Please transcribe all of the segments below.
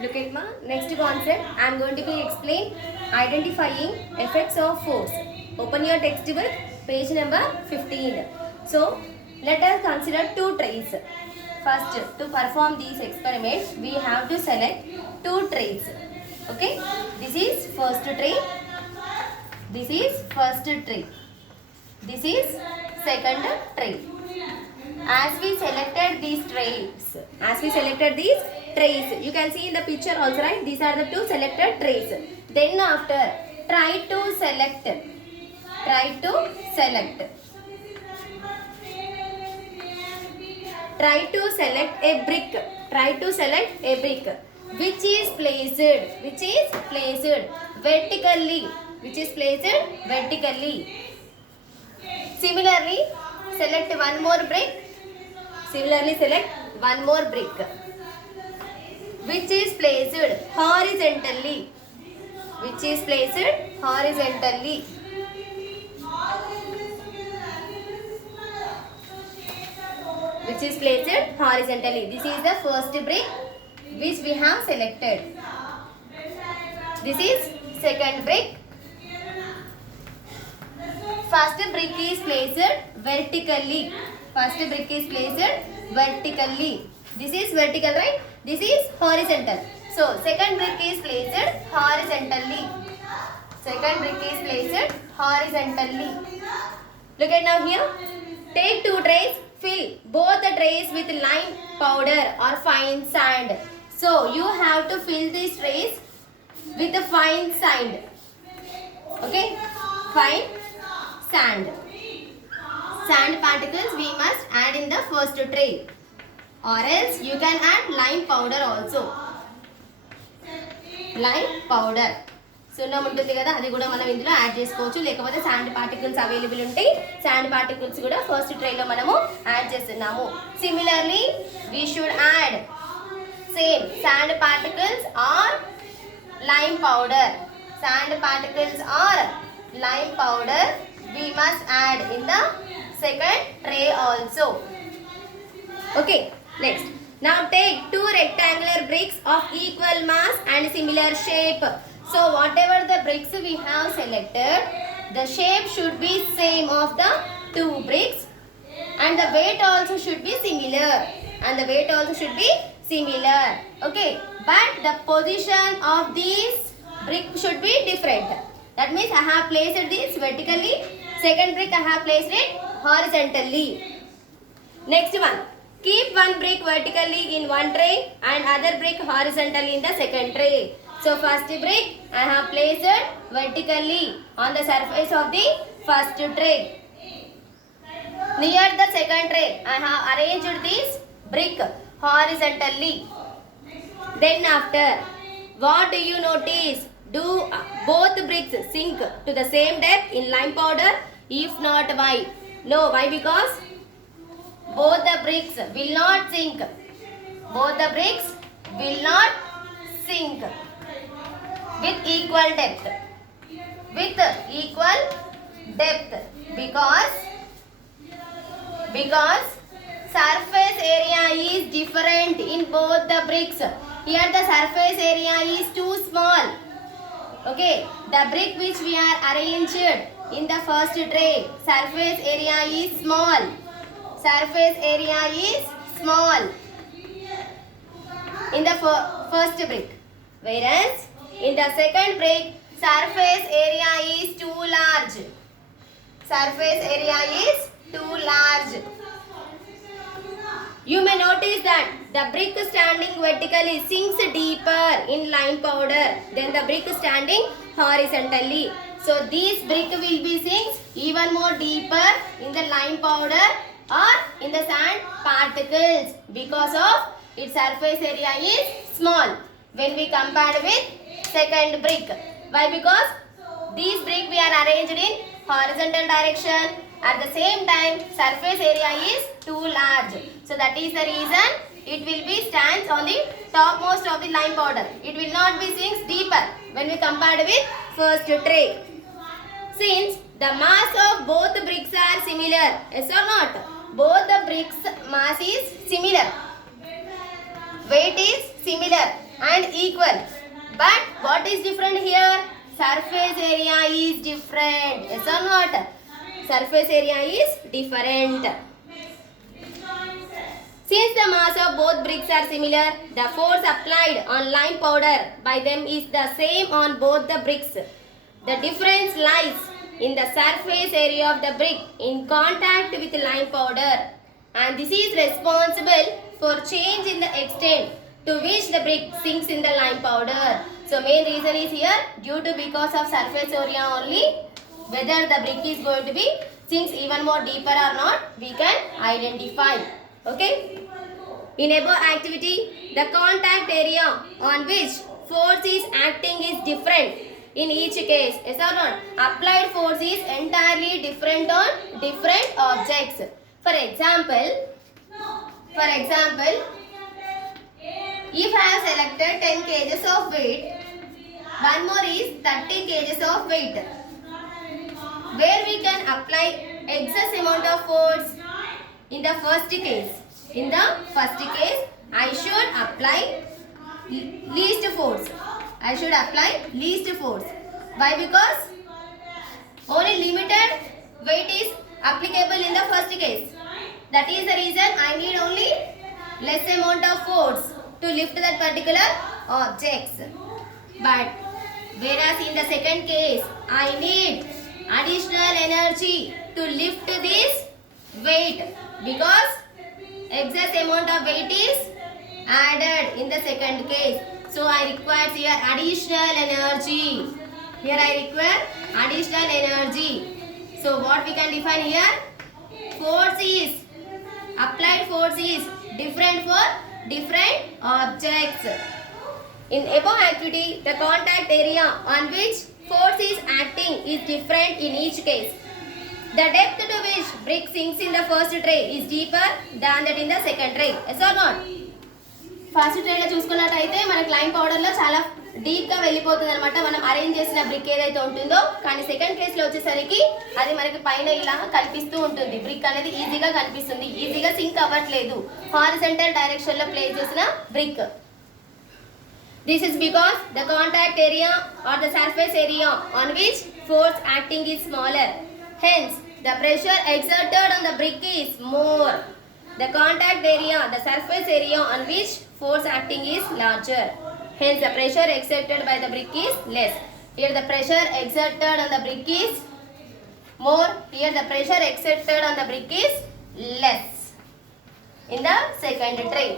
Look at my next concept. I am going to be explain identifying effects of force. Open your textbook, page number 15. So, let us consider two trays. First, to perform these experiments, we have to select two trays. Okay, this is first tray. This is first tray. This is second tray. As we selected these trays, you can see in the picture also, right? These are the two selected trays. Then after, try to select a brick which is placed vertically. Similarly, select one more brick which is placed horizontally. This is the first brick which we have selected. This is second brick. First brick is placed vertically. This is vertical, right? This is horizontal. So, second brick is placed horizontally. Look at now here. Take two trays. Fill both the trays with lime powder or fine sand. So, you have to fill these trays with the fine sand. Okay? Fine sand. Sand particles we must add in the first tray, or else you can add lime powder also. సున్నం ఉంటుంది కదా, అది కూడా మనం ఇందులో add చేసుకోవచ్చు. లేకపోతే sand particles available ఉంటాయి. శాండ్ పార్టికల్స్ కూడా ఫస్ట్ ట్రేలో మనము యాడ్ చేస్తున్నాము. Similarly we should add same sand particles or lime powder. We must add in the second tray also. Okay, next. Now take two rectangular bricks of equal mass and similar shape. So whatever the bricks we have selected, the shape should be same of the two bricks and the weight also should be similar. Okay, but the position of these bricks should be different. That means I have placed this vertically. Second brick I have placed it horizontally. Next one. Keep one brick vertically in one tray and other brick horizontally in the second tray. So first brick I have placed it vertically on the surface of the first tray. Near the second tray I have arranged this brick horizontally. Then after, what do you notice? Do both bricks sink to the same depth in lime powder? If not, why? No, why? Because both the bricks will not sink. With equal depth. Because surface area is different in both the bricks. Here the surface area is too small. Okay, the brick which we are arranged in the first tray, surface area is small. In the first brick. Whereas in the second brick, surface area is too large. You may notice that the brick standing vertically sinks deeper in lime powder than the brick standing horizontally. So this brick will be sinks even more deeper in the lime powder or in the sand particles because of its surface area is small when we compare with second brick. Why? Because these brick we are arranged in horizontal direction. At the same time, surface area is too large. So that is the reason it will be stands on the topmost of the lime powder. It will not be sinks deeper when we compare with first tray. Since the mass of both bricks are similar, yes or not? Both the bricks mass is similar. Weight is similar. and equal. But what is different here? Surface area is different. Yes or not? Surface area is different. Since the mass of both bricks are similar, the force applied on lime powder by them is the same on both the bricks. The difference lies in the surface area of the brick in contact with lime powder, and this is responsible for change in the extent to which the brick sinks in the lime powder. So main reason is here due to because of surface area only, whether the brick is going to be sinks even more deeper or not, we can identify. Okay. In above activity, the contact area on which force is acting is different in each case. Yes or not? Applied force is entirely different on different objects. For example, if I have selected 10 kgs of weight, one more is 30 kgs of weight, where we can apply excess amount of force in the first case. In the first case, I should apply least force. Why? Because only limited weight is applicable in the first case. That is the reason I need only less amount of force to lift that particular objects. But whereas in the second case, I need additional energy to lift this weight because excess amount of weight is added in the second case. So I require here additional energy. So what we can define here? Applied force is different for different objects. In above activity, the contact area on which force is acting is different in each case. The depth to which brick sinks in the first tray is deeper than that in the second tray. Yes or not? First ట్రేలో చూసుకున్నట్టయితే మనకి lime పౌడర్లో చాలా డీప్గా వెళ్ళిపోతుంది అనమాట మనం arrange చేసిన బ్రిక్ ఏదైతే ఉంటుందో. కానీ సెకండ్ కేసులో వచ్చేసరికి అది మనకి పైన ఇలా కనిపిస్తూ ఉంటుంది. బ్రిక్ అనేది ఈజీగా కనిపిస్తుంది, ఈజీగా సింక్ అవ్వట్లేదు హారిజంటల్ డైరెక్షన్లో ప్లేస్ చేసిన brick. This is because the contact area or the surface area on which force acting is smaller. Hence, the pressure exerted on the brick is more. The contact area, the surface area on which force acting is larger. Hence, the pressure exerted by the brick is less. Here, the pressure exerted on the brick is more. Here, the pressure exerted on the brick is less in the second tray.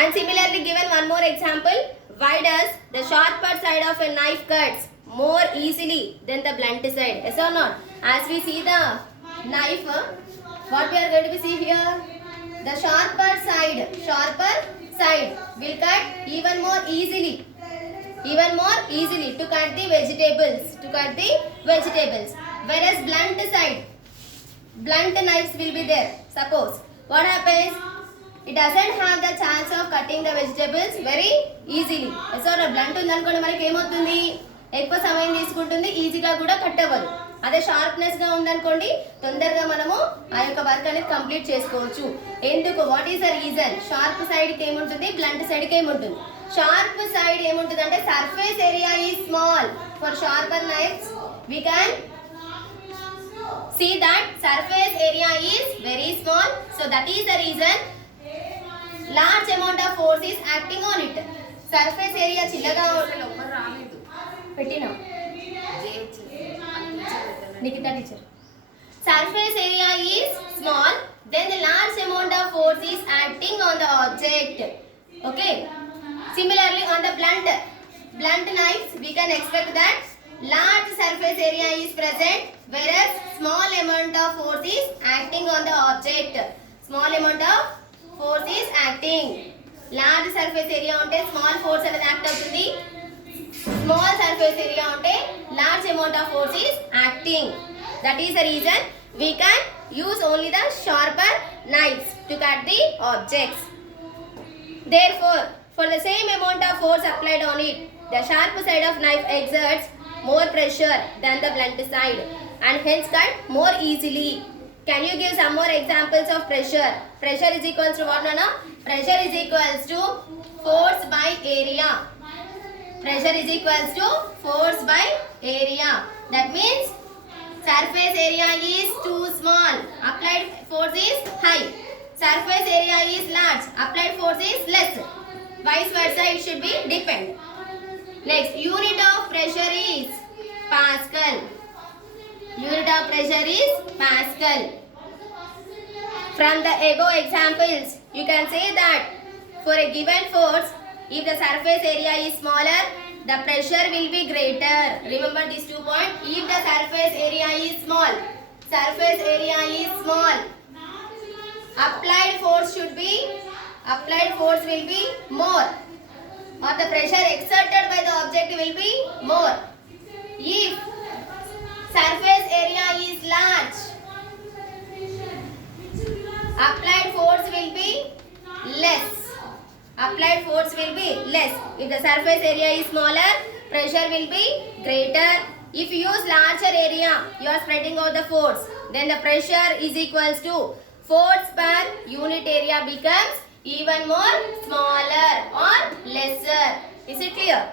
And similarly, given one more example, why does the sharper side of a knife cuts more easily than the blunt side? Yes or not? As we see the knife, what we are going to see here? The sharper side will cut even more easily to cut the vegetables. Whereas blunt knives will be there. Suppose, what happens? It doesn't have the chance of cutting the vegetables very easily. So blunt ఉందనుకోండి మనకి ఏమవుతుంది, ఎక్కువ సమయం తీసుకుంటుంది, ఈజీగా కూడా cut అవ్వదు. అదే షార్ప్నెస్ గా ఉందనుకోండి తొందరగా మనము ఆ యొక్క వర్క్ అనేది కంప్లీట్ చేసుకోవచ్చు. ఎందుకు? What is the reason? Sharp side కి ఏముంటుంది, బ్లంట్ సైడ్ కి ఏముంటుంది? షార్ప్ సైడ్ ఏముంటుంది అంటే surface area is small. For sharper knifes we can see that surface area is very small. So that is the reason large amount of force is acting on it. Surface area చిన్నగా పెట్టినా Nikita teacher. Surface area is small, then the large amount of force is acting on the object. Okay. Similarly, on the blunt knives, we can expect that large surface area is present, whereas small amount of force is acting on the object. Small amount of force is acting. Large surface area unte small force అనేది act అవుతుంది. Small surface area unte large amount of force is acting. That is the reason we can use only the sharper knives to cut the objects. Therefore, for the same amount of force applied on it, the sharp side of knife exerts more pressure than the blunt side and hence cut more easily. Can you give some more examples of pressure? Pressure is equals to what, Nana? Pressure is equals to force by area. Pressure is equals to force by area. That means surface area is too small. Applied force is high. Surface area is large. Applied force is less. Vice versa, it should be depend. Next, unit of pressure is Pascal. Unit of pressure is Pascal. From the above examples, you can say that for a given force, if the surface area is smaller, the pressure will be greater. Remember these 2 points. If the surface area is small, applied force will be more, or the pressure exerted by the object will be more. If surface area is large, applied force will be less. If the surface area is smaller, pressure will be greater. If you use larger area, you are spreading out the force, then the pressure is equals to force per unit area becomes even more smaller or lesser. Is it clear?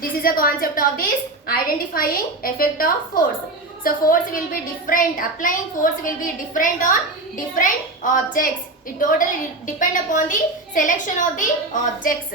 This is a concept of this identifying effect of force. So force will be different. Applying force will be different on different objects. It totally depends upon the selection of the objects.